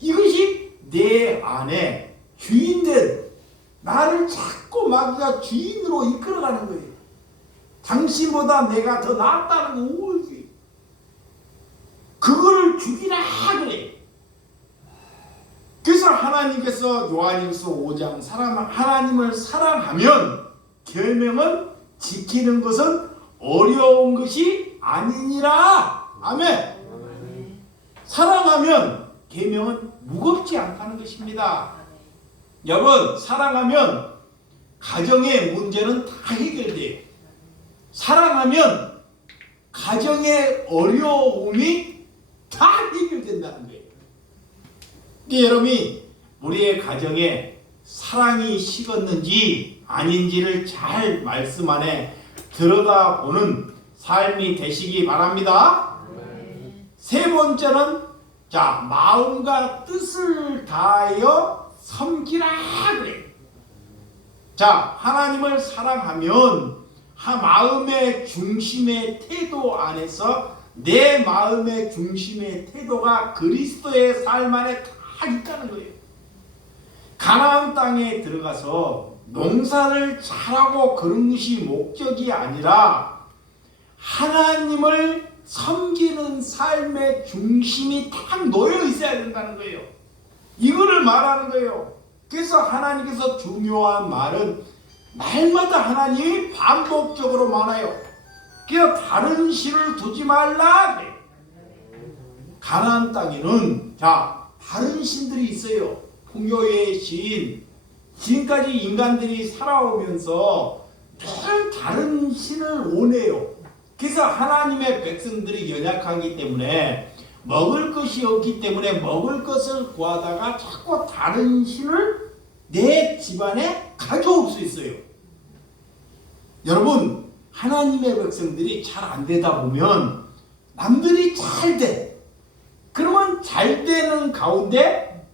이것이 내 안에 주인된 나를 자꾸 마귀가 주인으로 이끌어가는 거예요. 당신보다 내가 더 낫다는 거지. 그거를 죽이라 그래. 그래서 하나님께서 요한일서 5장 하나님을 사랑하면 계명은 지키는 것은 어려운 것이 아니니라. 아멘. 사랑하면 계명은 무겁지 않다는 것입니다. 여러분, 사랑하면 가정의 문제는 다 해결돼요. 사랑하면 가정의 어려움이 다 해결된다는 거예요. 여러분이 우리의 가정에 사랑이 식었는지 아닌지를 잘 말씀 안에 들여다보는 삶이 되시기 바랍니다. 세 번째는 자, 마음과 뜻을 다하여 섬기라 그래요. 자, 하나님을 사랑하면 마음의 중심의 태도 안에서 내 마음의 중심의 태도가 그리스도의 삶 안에 다 있다는 거예요. 가나안 땅에 들어가서 농사를 잘하고 그런 것이 목적이 아니라 하나님을 섬기는 삶의 중심이 딱 놓여 있어야 된다는 거예요. 이거를 말하는 거예요. 그래서 하나님께서 중요한 말은 날마다 하나님이 반복적으로 많아요. 그래서 다른 신을 두지 말라. 가나안 땅에는 자, 다른 신들이 있어요. 풍요의 신. 지금까지 인간들이 살아오면서 늘 다른 신을 원해요. 그래서 하나님의 백성들이 연약하기 때문에 먹을 것이 없기 때문에 먹을 것을 구하다가 자꾸 다른 신을 내 집안에 가져올 수 있어요. 여러분, 하나님의 백성들이 잘 안 되다 보면 남들이 잘 돼. 그러면 잘 되는 가운데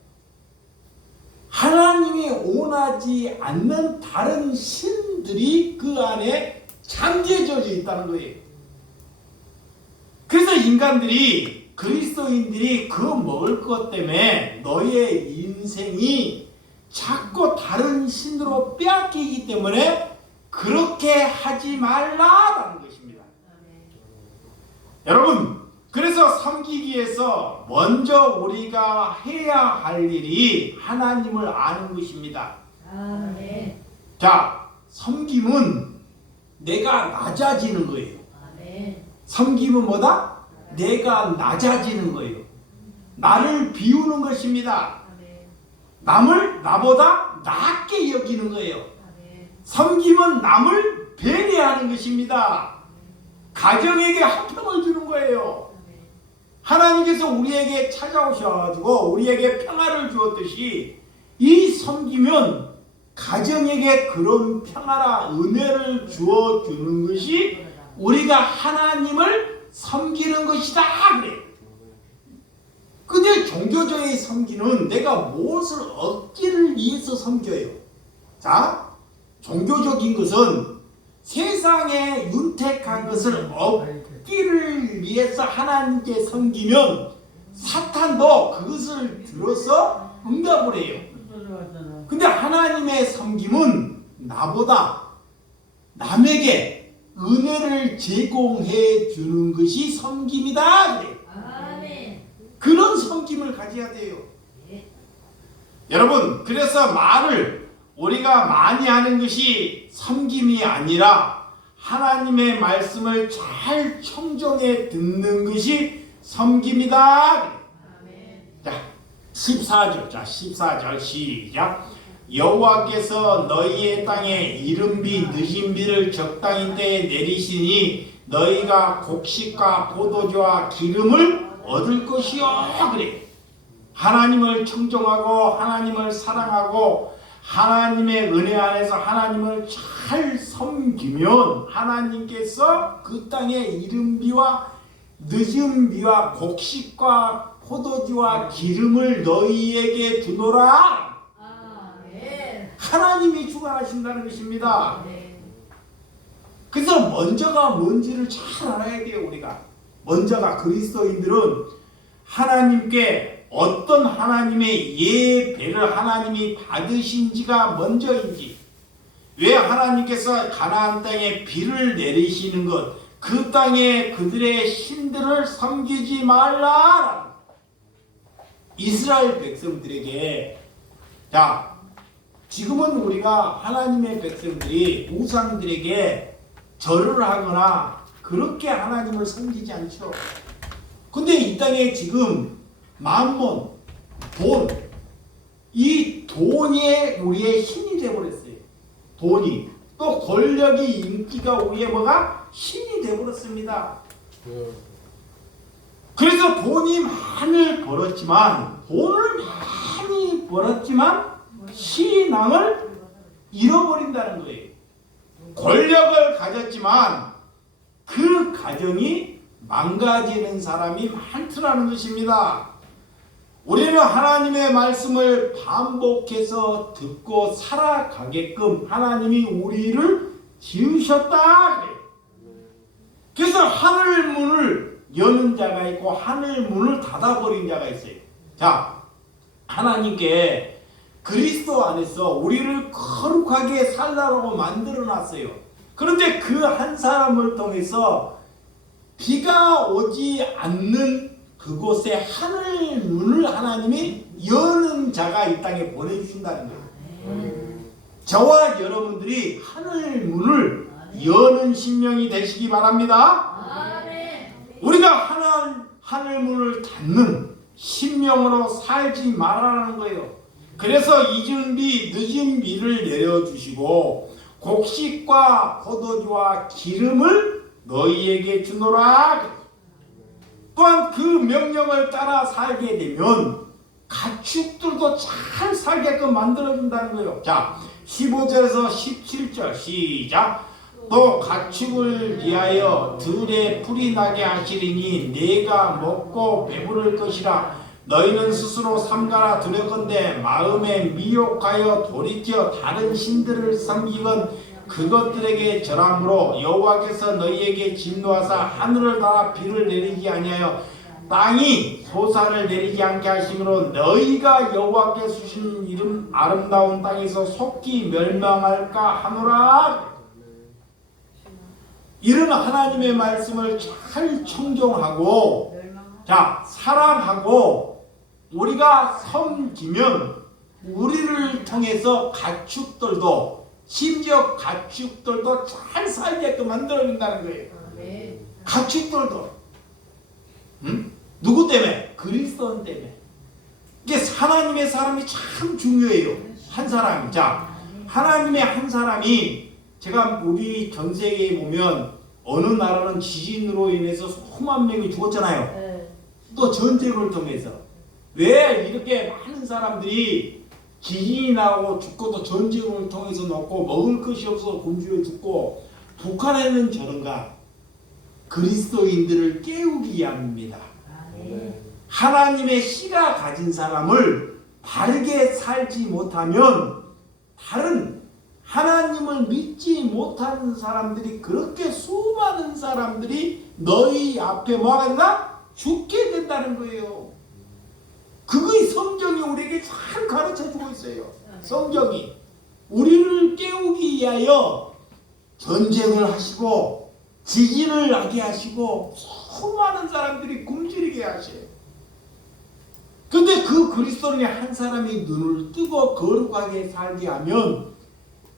하나님이 원하지 않는 다른 신들이 그 안에 잠재져 있다는 거예요. 그래서 인간들이 그리스도인들이 그 먹을 것 때문에 너의 인생이 자꾸 다른 신으로 빼앗기기 때문에 그렇게 하지 말라라는 것입니다. 여러분, 그래서 섬기기 위해서 먼저 우리가 해야 할 일이 하나님을 아는 것입니다. 아멘. 자, 섬김은 내가 낮아지는 거예요. 아멘. 섬김은 뭐다? 내가 낮아지는 거예요. 나를 비우는 것입니다. 남을 나보다 낮게 여기는 거예요. 섬김은 남을 배려하는 것입니다. 가정에게 한평을 주는 거예요. 하나님께서 우리에게 찾아오셔가지고 우리에게 평화를 주었듯이 이 섬기면 가정에게 그런 평화라 은혜를 주어주는 것이 우리가 하나님을 섬기는 것이다 그래. 근데 종교적인 섬기는 내가 무엇을 얻기를 위해서 섬겨요. 자, 종교적인 것은 세상에 윤택한 것을 얻기를 위해서 하나님께 섬기면 사탄도 그것을 들어서 응답을 해요. 근데 하나님의 섬김은 나보다 남에게 은혜를 제공해 주는 것이 섬김이다. 그런 섬김을 가져야 돼요. 여러분, 그래서 말을 우리가 많이 하는 것이 섬김이 아니라 하나님의 말씀을 잘 청정해 듣는 것이 섬김이다. 자, 14절. 자, 14절 시작. 여호와께서 너희의 땅에 이른비 늦은비를 적당히 때에 내리시니 너희가 곡식과 포도주와 기름을 얻을 것이요 그래. 하나님을 청정하고 하나님을 사랑하고 하나님의 은혜 안에서 하나님을 잘 섬기면 하나님께서 그 땅에 이른비와 늦은비와 곡식과 포도주와 기름을 너희에게 주노라. 하나님이 주관하신다는 것입니다. 그래서 먼저가 뭔지를 잘 알아야 돼요. 우리가 먼저가 그리스도인들은 하나님께 어떤 하나님의 예배를 하나님이 받으신지가 먼저인지, 왜 하나님께서 가나안 땅에 비를 내리시는 것, 그 땅에 그들의 신들을 섬기지 말라. 이스라엘 백성들에게, 자, 지금은 우리가 하나님의 백성들이 우상들에게 절을 하거나 그렇게 하나님을 섬기지 않죠. 근데 이 땅에 지금 만몬, 돈, 이 돈이 우리의 힘이 되어버렸어요. 돈이. 또 권력이, 인기가 우리의 뭐가? 힘이 되어버렸습니다. 그래서 돈을 많이 벌었지만 신앙을 잃어버린다는 거예요. 권력을 가졌지만 그 가정이 망가지는 사람이 많더라는 것입니다. 우리는 하나님의 말씀을 반복해서 듣고 살아가게끔 하나님이 우리를 지으셨다. 그래서 하늘 문을 여는 자가 있고 하늘 문을 닫아버린 자가 있어요. 자, 하나님께 그리스도 안에서 우리를 거룩하게 살라고 만들어놨어요. 그런데 그 한 사람을 통해서 비가 오지 않는 그곳에 하늘 문을 하나님이 여는 자가 이 땅에 보내주신다는 거예요. 저와 여러분들이 하늘 문을 여는 심령이 되시기 바랍니다. 우리가 하늘 문을 닫는 심령으로 살지 말라는 거예요. 그래서 이른비 늦은 비를 내려주시고 곡식과 포도주와 기름을 너희에게 주노라. 또한 그 명령을 따라 살게 되면 가축들도 잘 살게끔 만들어준다는 거예요. 자, 15절에서 17절 시작. 또 가축을 위하여 들에 풀이 나게 하시리니 내가 먹고 배부를 것이라. 너희는 스스로 삼가라 두렵건대 마음에 미혹하여 돌이켜 다른 신들을 섬기건 그것들에게 절함으로 여호와께서 너희에게 진노하사 하늘을 닫아 비를 내리지 아니하여 땅이 소사를 내리지 않게 하심으로 너희가 여호와께 주신 이름 아름다운 땅에서 속히 멸망할까 하노라. 이런 하나님의 말씀을 잘 청정하고, 자, 사랑하고 우리가 섬기면 우리를 통해서 가축들도, 심지어 가축들도 잘 살게끔 만들어준다는 거예요. 가축들도. 응? 누구 때문에? 그리스도 때문에. 이게 하나님의 사람이 참 중요해요. 한 사람이. 자, 하나님의 한 사람이, 제가 우리 전 세계에 보면 어느 나라는 지진으로 인해서 수만 명이 죽었잖아요. 또 전쟁을 통해서. 왜 이렇게 많은 사람들이 지진이 나고 죽고도 전쟁을 통해서 넣고 먹을 것이 없어서 굶주려 죽고, 북한에는 저런가? 그리스도인들을 깨우기 위함입니다. 하나님의 씨가 가진 사람을 바르게 살지 못하면 다른 하나님을 믿지 못하는 사람들이, 그렇게 수많은 사람들이 너희 앞에 뭐하겠나? 죽게 된다는 거예요. 그거이 성경이 우리에게 잘 가르쳐주고 있어요. 성경이 우리를 깨우기 위하여 전쟁을 하시고 지진을 나게 하시고 수많은 사람들이 굶주리게 하셔요. 근데 그 그리스도인의 한 사람이 눈을 뜨고 거룩하게 살게 하면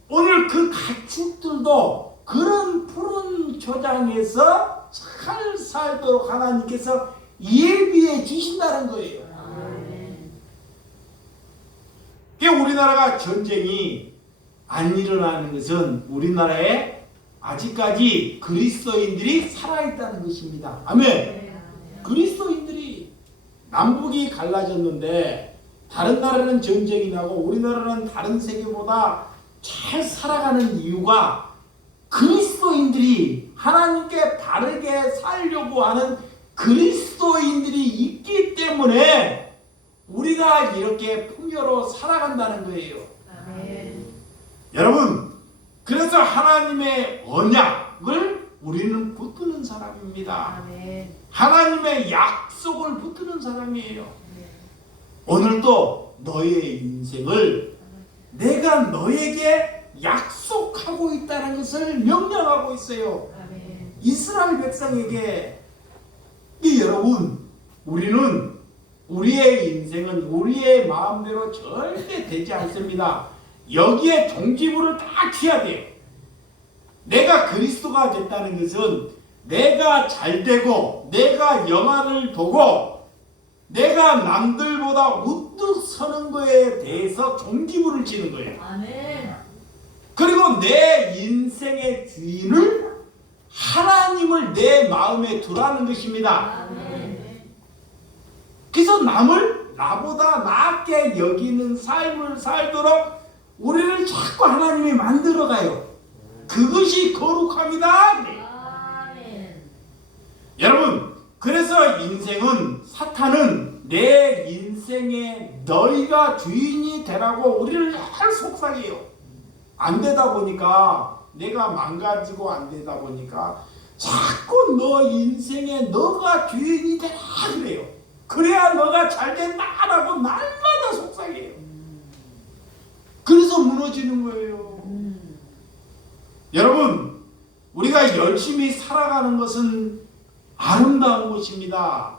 오늘 그 가축들도 그런 푸른 초장에서 잘 살도록 하나님께서 예비해 주신다는 거예요. 우리나라가 전쟁이 안 일어나는 것은 우리나라에 아직까지 그리스도인들이 살아있다는 것입니다. 아멘. 그리스도인들이, 남북이 갈라졌는데 다른 나라는 전쟁이 나고 우리나라는 다른 세계보다 잘 살아가는 이유가 그리스도인들이, 하나님께 바르게 살려고 하는 그리스도인들이 있기 때문에 우리가 이렇게 풍요로 살아간다는 거예요. 아멘. 여러분, 그래서 하나님의 언약을 우리는 붙드는 사람입니다. 아멘. 하나님의 약속을 붙드는 사람이에요. 오늘도 너의 인생을 내가 너에게 약속하고 있다는 것을 명령하고 있어요. 아멘. 이스라엘 백성에게. 여러분, 우리는 우리의 인생은 우리의 마음대로 절대 되지 않습니다. 여기에 종지부를 다 취해야 돼요. 내가 그리스도가 됐다는 것은 내가 잘되고 내가 영화를 보고 내가 남들보다 우뚝 서는 거에 대해서 종지부를 치는 거예요. 아멘. 그리고 내 인생의 주인을, 하나님을 내 마음에 두라는 것입니다. 아멘. 그래서 남을 나보다 낫게 여기는 삶을 살도록 우리를 자꾸 하나님이 만들어가요. 그것이 거룩합니다. 아멘. 여러분, 그래서 인생은, 사탄은 내 인생에 너희가 주인이 되라고 우리를 잘 속삭여요. 안 되다 보니까, 내가 망가지고 안 되다 보니까 자꾸 너 인생에 너가 주인이 되라 그래요. 그래야 너가 잘 된다라고 날마다 속삭여요. 그래서 무너지는 거예요. 여러분, 우리가 열심히 살아가는 것은 아름다운 것입니다.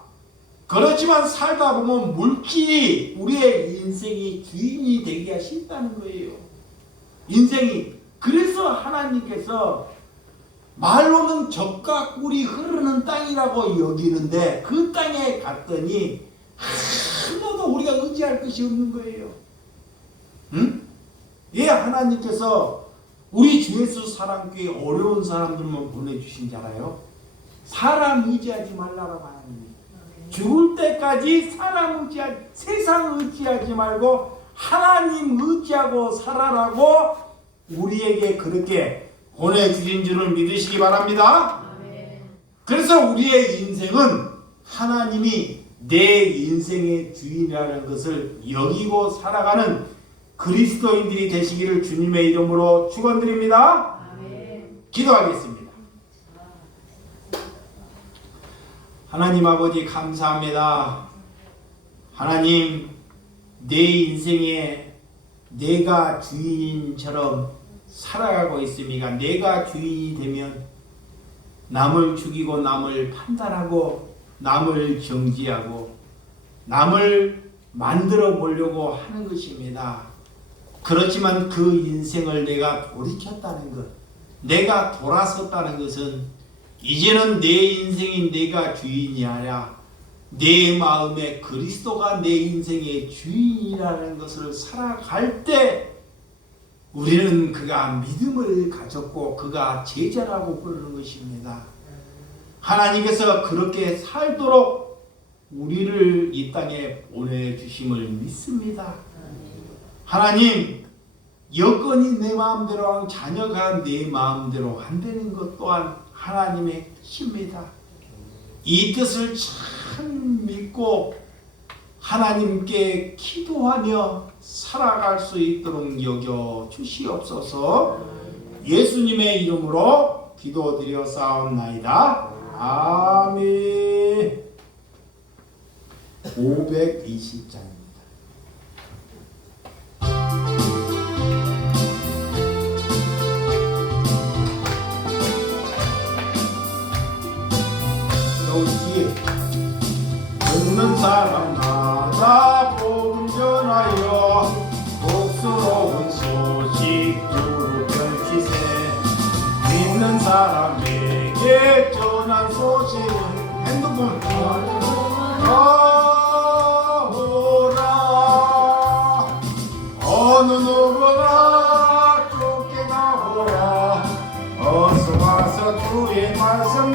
그렇지만 살다 보면 물질이 우리의 인생이 주인이 되기가 쉽다는 거예요. 인생이. 그래서 하나님께서 말로는 젖과 꿀이 흐르는 땅이라고 여기는데 그 땅에 갔더니 하나도 우리가 의지할 것이 없는 거예요. 응? 예, 하나님께서 우리 주 예수 사랑교회 어려운 사람들만 보내주신 줄 알아요? 사람 의지하지 말라고 하나님이. 죽을 때까지 사람 의지하지, 세상 의지하지 말고 하나님 의지하고 살아라고 우리에게 그렇게 보내주신 줄을 믿으시기 바랍니다. 그래서 우리의 인생은 하나님이 내 인생의 주인이라는 것을 여기고 살아가는 그리스도인들이 되시기를 주님의 이름으로 축원드립니다. 기도하겠습니다. 하나님 아버지 감사합니다. 하나님, 내 인생에 내가 주인처럼 살아가고 있습니다. 내가 주인이 되면 남을 죽이고 남을 판단하고 남을 정지하고 남을 만들어 보려고 하는 것입니다. 그렇지만 그 인생을 내가 돌이켰다는 것, 내가 돌아섰다는 것은 이제는 내 인생이 내가 주인이 아니라 내 마음에 그리스도가 내 인생의 주인이라는 것을 살아갈 때 우리는 그가 믿음을 가졌고 그가 제자라고 부르는 것입니다. 하나님께서 그렇게 살도록 우리를 이 땅에 보내주심을 믿습니다. 하나님, 여건이 내 마음대로, 자녀가 내 마음대로 안 되는 것 또한 하나님의 뜻입니다. 이 뜻을 참 믿고 하나님께 기도하며 살아갈 수 있도록 여겨 주시옵소서. 예수님의 이름으로 기도드려 싸움나이다. 아멘. 520장입니다. 여기 듣는 사람마다 복음 전하여 복스러운 소식 두루 펼치세. 믿는 사람에게 전한 소식은 핸드폰 가오라. 어느 누구나 쫓겨나오라. 어서 와서 주의 말씀